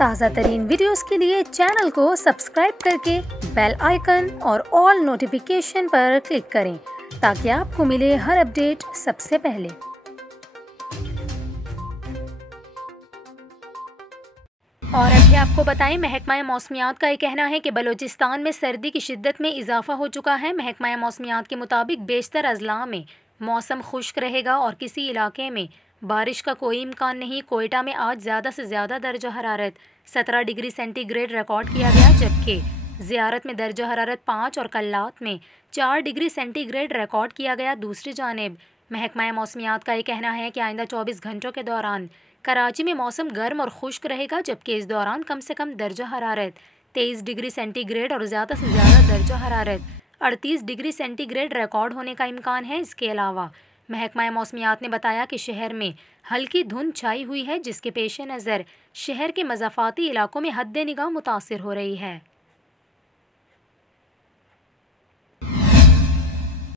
ताज़ा तरीन वीडियोस के लिए चैनल को सब्सक्राइब करके बेल आइकन और ऑल नोटिफिकेशन पर क्लिक करें ताकि आपको मिले हर अपडेट सबसे पहले। और अभी आपको बताएं, महकमा मौसमियात का ये कहना है कि बलूचिस्तान में सर्दी की शिद्दत में इजाफा हो चुका है। महकमा मौसमियात के मुताबिक बेशतर अजला में मौसम खुश्क रहेगा और किसी इलाके में बारिश का कोई इम्कान नहीं। कोयटा में आज ज़्यादा से ज़्यादा दर्जा हरारत 17 डिग्री सेंटीग्रेड रिकॉर्ड किया गया, जबकि ज़ियारत में दर्जा हरारत 5 और कल्लात में 4 डिग्री सेंटीग्रेड रिकॉर्ड किया गया। दूसरी जानिब महकमा मौसमियात का ये कहना है कि आइंदा 24 घंटों के दौरान कराची में मौसम गर्म और खुश्क रहेगा, जबकि इस दौरान कम से कम दर्जा हरारत 23 डिग्री सेंटीग्रेड और ज़्यादा से ज़्यादा दर्जा हरारत 38 डिग्री सेंटीग्रेड रिकॉर्ड होने का इम्कान है। इसके अलावा महकमा मौसमियात ने बताया कि शहर में हल्की धुंध छाई हुई है, जिसके पेश नज़र शहर के मज़ाफ़ाती इलाकों में हद निगाह मुतासिर हो रही है।